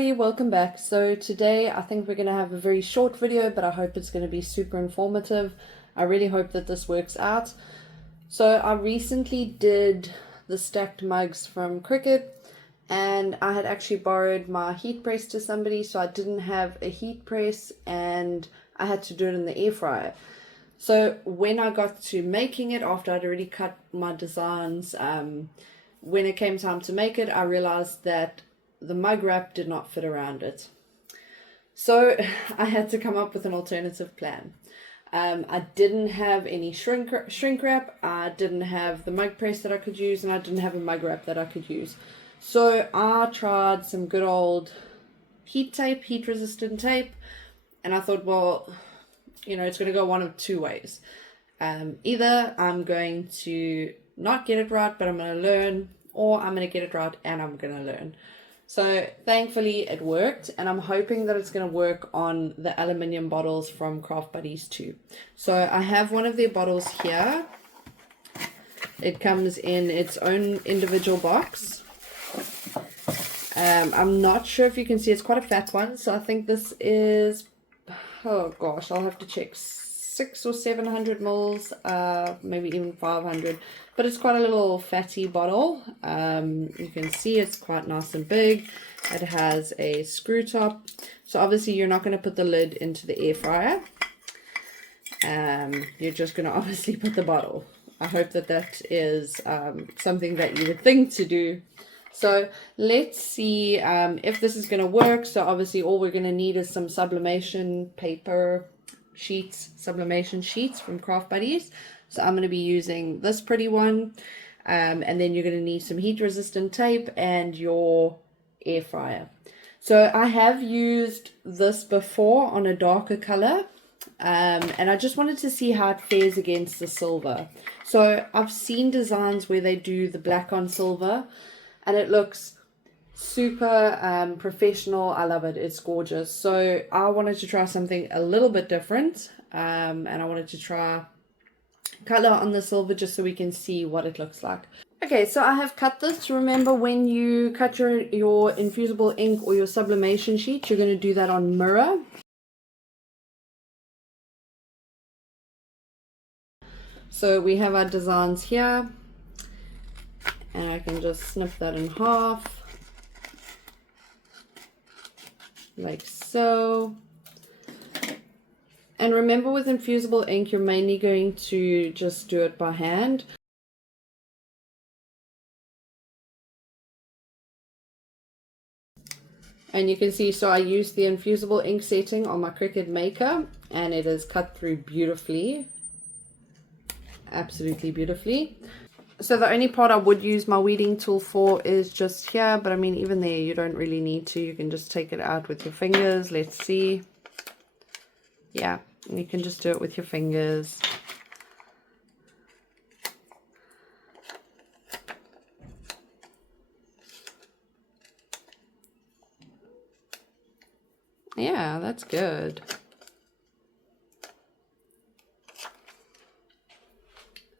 everybody, welcome back. So today I think we're going to have a very short video, but I hope it's going to be super informative. I really hope that this works out. So I recently did the stacked mugs from Cricket, and I had actually borrowed my heat press to somebody, so I didn't have a heat press and I had to do it in the air fryer. So when I got to making it, after I'd already cut my designs, when it came time to make it, I realized that the mug wrap did not fit around it. So I had to come up with an alternative plan. I didn't have any shrink wrap, I didn't have the mug press that I could use, and I didn't have a mug wrap that I could use. So I tried some good old heat tape, heat resistant tape, and I thought, well, you know, it's going to go one of two ways. Either I'm going to not get it right, but I'm going to learn, or I'm going to get it right and I'm going to learn. So thankfully it worked, and I'm hoping that it's going to work on the aluminium bottles from Craft Buddies too. So I have one of their bottles here. It comes in its own individual box. I'm not sure if you can see, it's quite a fat one. So I think this is, oh gosh, I'll have to check, 600 or 700 mils, maybe even 500, but it's quite a little fatty bottle. You can see it's quite nice and big. It has a screw top, so obviously you're not going to put the lid into the air fryer. You're just going to obviously put the bottle. I hope that that is something that you would think to do. So let's see if this is going to work. So obviously all we're going to need is some sublimation paper sheets, sublimation sheets from Craft Buddies. So I'm going to be using this pretty one, and then you're going to need some heat resistant tape and your air fryer. So I have used this before on a darker color, and I just wanted to see how it fares against the silver. So I've seen designs where they do the black on silver, and it looks super professional. I love it. It's gorgeous. So I wanted to try something a little bit different, and I wanted to try color on the silver just so we can see what it looks like. Okay, so I have cut this. Remember, when you cut your infusible ink or your sublimation sheet, you're going to do that on mirror. So we have our designs here, and I can just snip that in half, like so. And remember, with infusible ink, you're mainly going to just do it by hand. And you can see, so I used the infusible ink setting on my Cricut Maker, and it is cut through beautifully. Absolutely beautifully. So the only part I would use my weeding tool for is just here, but I mean, even there you don't really need to. You can just take it out with your fingers. Let's see. Yeah, you can just do it with your fingers. Yeah, that's good.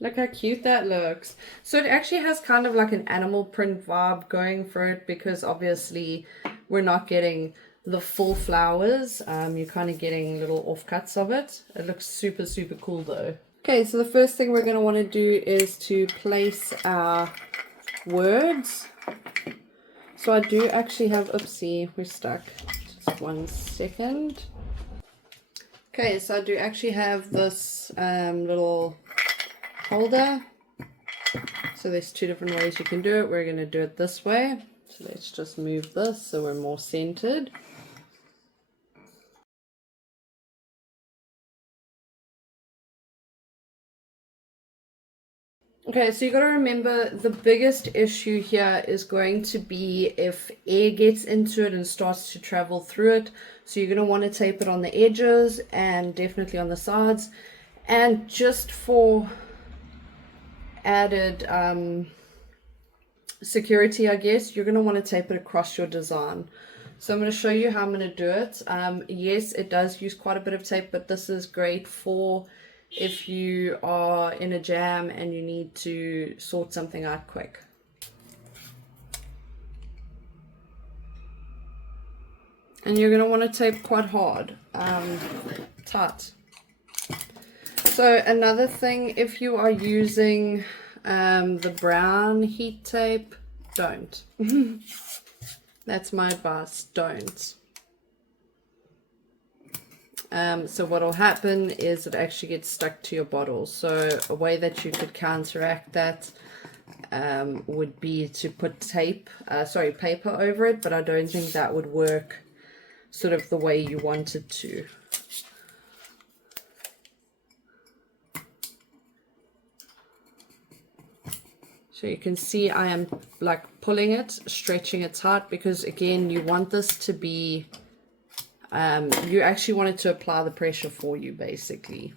Look how cute that looks. So it actually has kind of like an animal print vibe going for it, because obviously we're not getting the full flowers. You're kind of getting little offcuts of it. It looks super, super cool though. Okay, so the first thing we're going to want to do is to place our words. So I do actually have, oopsie, we're stuck. Just 1 second. Okay, so I do actually have this little holder. So there's two different ways you can do it. We're going to do it this way. So let's just move this so we're more centered. Okay, so you got to remember, the biggest issue here is going to be if air gets into it and starts to travel through it. So you're going to want to tape it on the edges and definitely on the sides. And just for added security, I guess, you're going to want to tape it across your design. So I'm going to show you how I'm going to do it. Yes, it does use quite a bit of tape, but this is great for if you are in a jam and you need to sort something out quick. And you're going to want to tape quite hard, tight. So another thing, if you are using the brown heat tape, don't. That's my advice, don't. So what will happen is it actually gets stuck to your bottle. So a way that you could counteract that would be to put paper over it, but I don't think that would work sort of the way you want it to. So you can see I am like pulling it, stretching it tight, because again, you want this to be, you actually want it to apply the pressure for you, basically.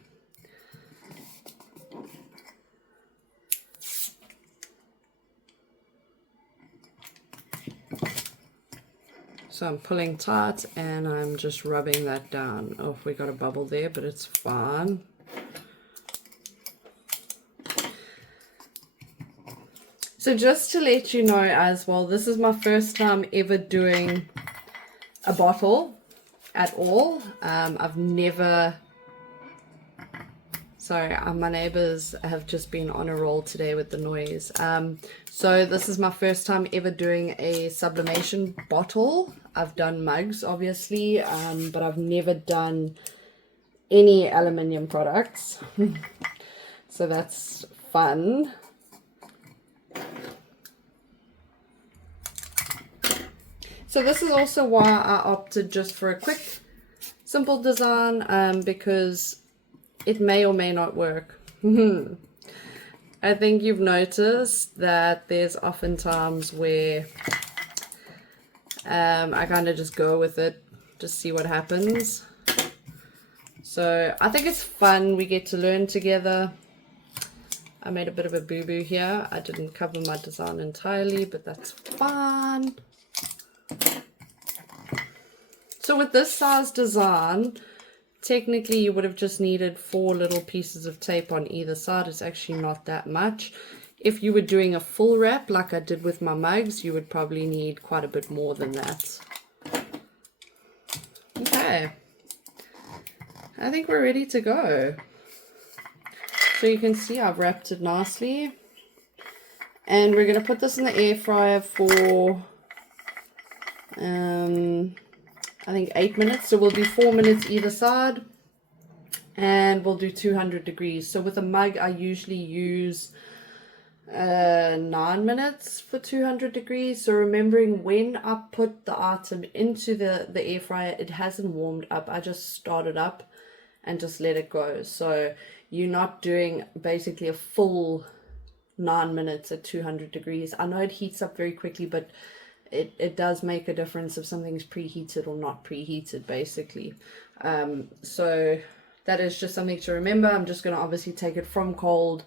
So I'm pulling tight and I'm just rubbing that down. Oh, we got a bubble there, but it's fine. So just to let you know as well, this is my first time ever doing a bottle at all. I've never, sorry, my neighbors have just been on a roll today with the noise. So this is my first time ever doing a sublimation bottle. I've done mugs, obviously, but I've never done any aluminium products. So that's fun. So this is also why I opted just for a quick, simple design, because it may or may not work. I think you've noticed that there's often times where I kind of just go with it, just see what happens. So I think it's fun, we get to learn together. I made a bit of a boo-boo here. I didn't cover my design entirely, but that's fine. So with this size design, technically you would have just needed 4 little pieces of tape on either side. It's actually not that much. If you were doing a full wrap like I did with my mugs, you would probably need quite a bit more than that. Okay, I think we're ready to go. So you can see I've wrapped it nicely. And we're going to put this in the air fryer for I think 8 minutes. So we'll do 4 minutes either side, and we'll do 200 degrees. So with a mug I usually use 9 minutes for 200 degrees. So remembering when I put the item into the air fryer, it hasn't warmed up. I just started up and just let it go. So you're not doing basically a full 9 minutes at 200 degrees. I know it heats up very quickly, but it does make a difference if something's preheated or not preheated, basically. So that is just something to remember. I'm just going to obviously take it from cold,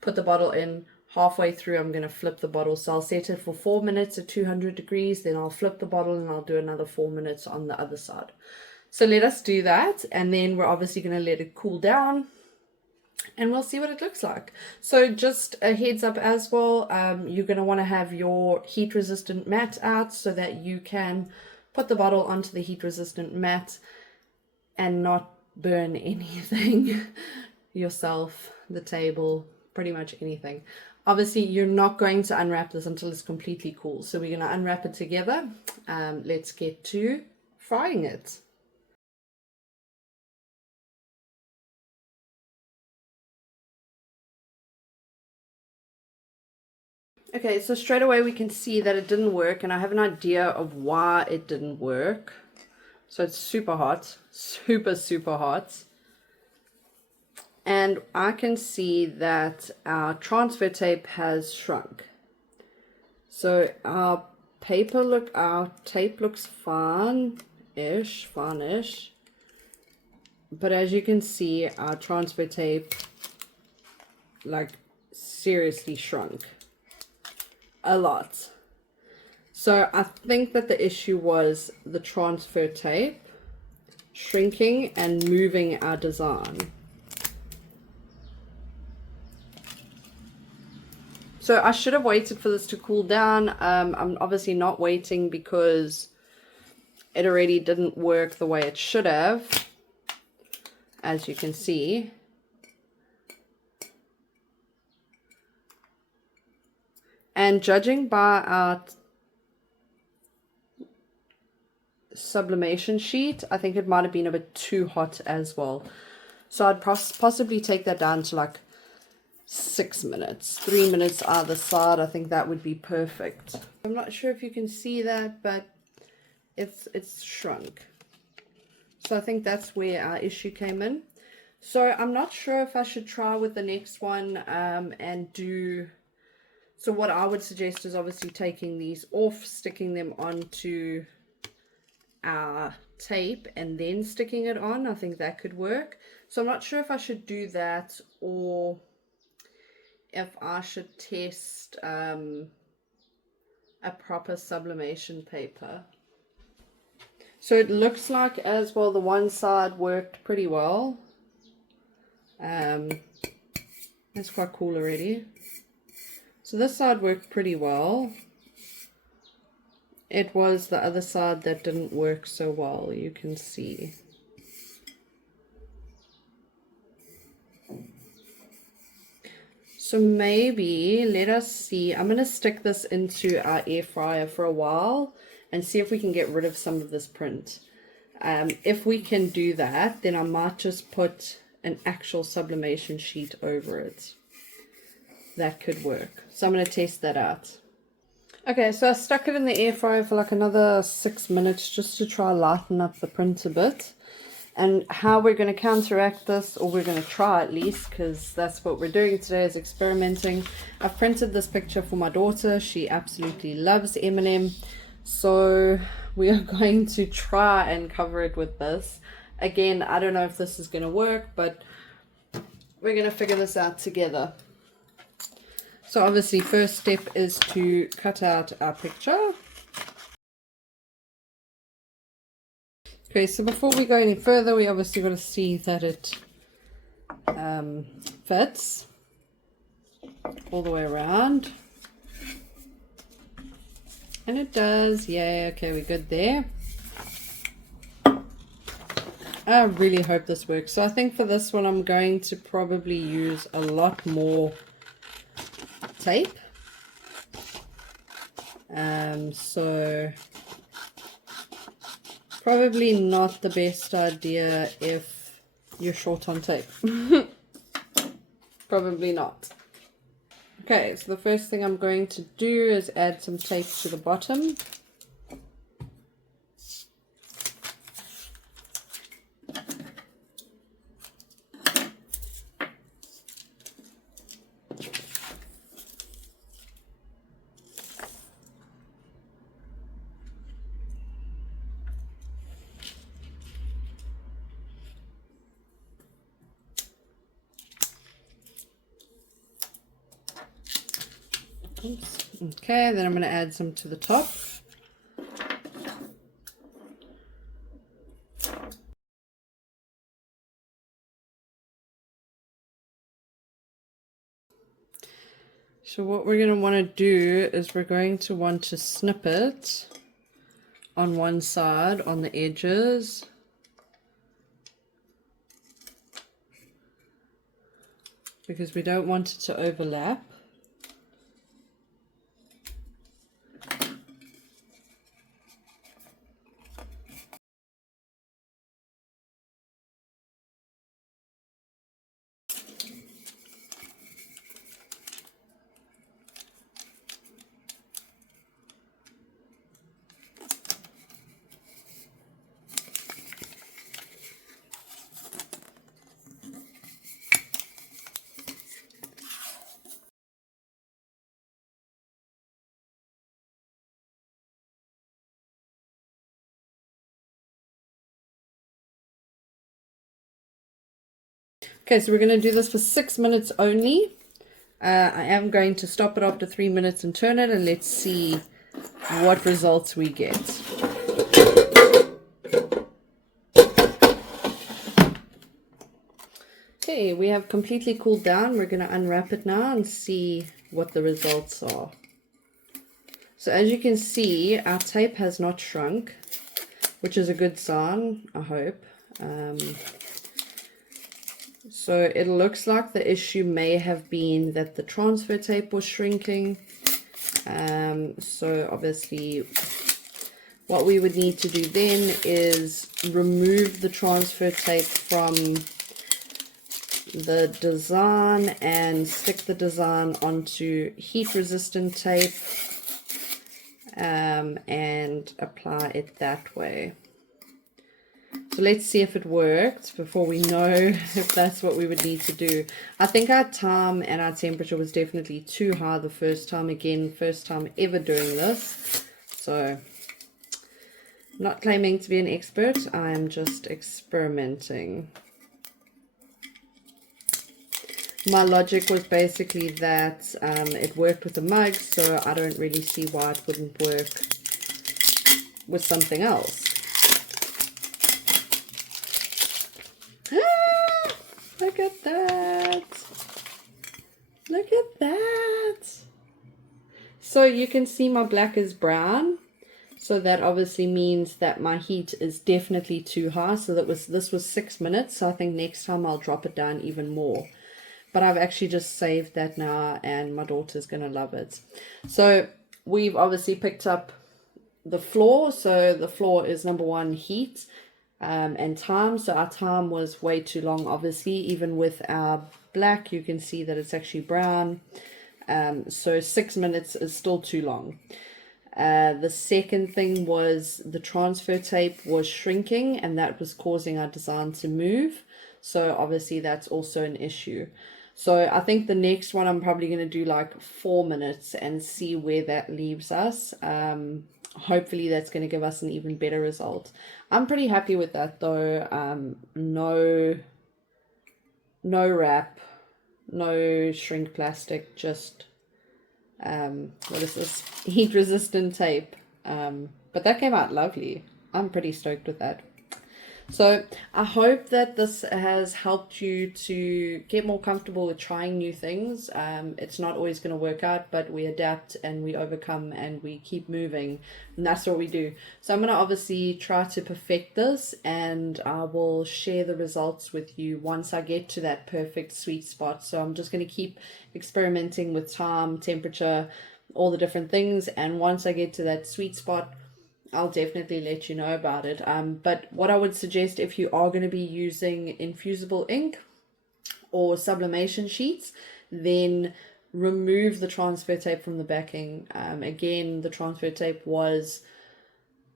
put the bottle in. Halfway through I'm going to flip the bottle. So I'll set it for 4 minutes at 200 degrees, then I'll flip the bottle and I'll do another 4 minutes on the other side. So let us do that, and then we're obviously going to let it cool down, and we'll see what it looks like. So just a heads up as well, you're going to want to have your heat resistant mat out so that you can put the bottle onto the heat resistant mat and not burn anything, yourself, the table, pretty much anything. Obviously you're not going to unwrap this until it's completely cool, so we're going to unwrap it together. Let's get to frying it. Okay, so straight away we can see that it didn't work, and I have an idea of why it didn't work. So it's super hot, super hot. And I can see that our transfer tape has shrunk. So our tape looks fine-ish. But as you can see, our transfer tape, like, seriously shrunk. A lot. So I think that the issue was the transfer tape shrinking and moving our design. So I should have waited for this to cool down. I'm obviously not waiting because it already didn't work the way it should have, as you can see. And judging by our sublimation sheet, I think it might have been a bit too hot as well. So I'd possibly take that down to like 6 minutes, 3 minutes either side. I think that would be perfect. I'm not sure if you can see that, but it's shrunk. So I think that's where our issue came in. So I'm not sure if I should try with the next one and do. So what I would suggest is obviously taking these off, sticking them onto our tape and then sticking it on. I think that could work. So I'm not sure if I should do that or if I should test a proper sublimation paper. So it looks like as well the one side worked pretty well. That's quite cool already. So this side worked pretty well. It was the other side that didn't work so well, you can see. So maybe, let us see, I'm going to stick this into our air fryer for a while and see if we can get rid of some of this print. If we can do that, then I might just put an actual sublimation sheet over it. That could work. So I'm going to test that out. Okay, so I stuck it in the air fryer for like another 6 minutes just to try lighten up the print a bit. And how we're going to counteract this, or we're going to try at least, because that's what we're doing today, is experimenting. I've printed this picture for my daughter. She absolutely loves Eminem. So we are going to try and cover it with this. Again, I don't know if this is going to work, but we're going to figure this out together. So obviously first step is to cut out our picture. Okay, so before we go any further, we obviously got to see that it fits all the way around. And it does. Yay, okay, we're good there. I really hope this works. So I think for this one I'm going to probably use a lot more tape. So probably not the best idea if you're short on tape. Probably not. Okay, so the first thing I'm going to do is add some tape to the bottom. Oops. Okay, then I'm going to add some to the top. So what we're going to want to do is we're going to want to snip it on one side on the edges. Because we don't want it to overlap. Okay, so we're going to do this for 6 minutes only. I am going to stop it after 3 minutes and turn it, and let's see what results we get. Okay, we have completely cooled down. We're going to unwrap it now and see what the results are. So as you can see, our tape has not shrunk, which is a good sign, I hope. So it looks like the issue may have been that the transfer tape was shrinking. So obviously what we would need to do then is remove the transfer tape from the design and stick the design onto heat resistant tape and apply it that way. So let's see if it worked before we know if that's what we would need to do. I think our time and our temperature was definitely too high the first time. Again, first time ever doing this. So, not claiming to be an expert. I am just experimenting. My logic was basically that it worked with the mug, so I don't really see why it wouldn't work with something else. Look at that. Look at that. So you can see my black is brown. So that obviously means that my heat is definitely too high. So this was 6 minutes. So I think next time I'll drop it down even more. But I've actually just saved that now and my daughter's going to love it. So we've obviously picked up the floor. So the floor is number one, heat. And time. So our time was way too long, obviously. Even with our black, you can see that it's actually brown. So 6 minutes is still too long. The second thing was the transfer tape was shrinking, and that was causing our design to move. So obviously that's also an issue. So I think the next one I'm probably going to do like 4 minutes and see where that leaves us. Hopefully that's going to give us an even better result. I'm pretty happy with that though. No wrap, no shrink plastic, just what is this, heat resistant tape. But that came out lovely. I'm pretty stoked with that. So I hope that this has helped you to get more comfortable with trying new things. It's not always going to work out, but we adapt and we overcome and we keep moving, and that's what we do. So I'm going to obviously try to perfect this, and I will share the results with you once I get to that perfect sweet spot. So I'm just going to keep experimenting with time, temperature, all the different things, and once I get to that sweet spot, I'll definitely let you know about it. But what I would suggest, if you are going to be using infusible ink or sublimation sheets, then remove the transfer tape from the backing. Again, the transfer tape was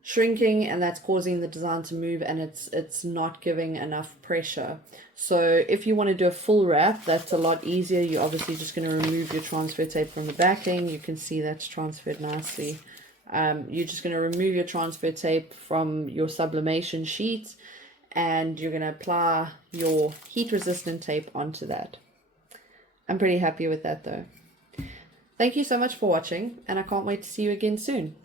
shrinking, and that's causing the design to move, and it's not giving enough pressure. So if you want to do a full wrap, that's a lot easier. You're obviously just going to remove your transfer tape from the backing. You can see that's transferred nicely. You're just going to remove your transfer tape from your sublimation sheet, and you're going to apply your heat resistant tape onto that. I'm pretty happy with that though. Thank you so much for watching, and I can't wait to see you again soon.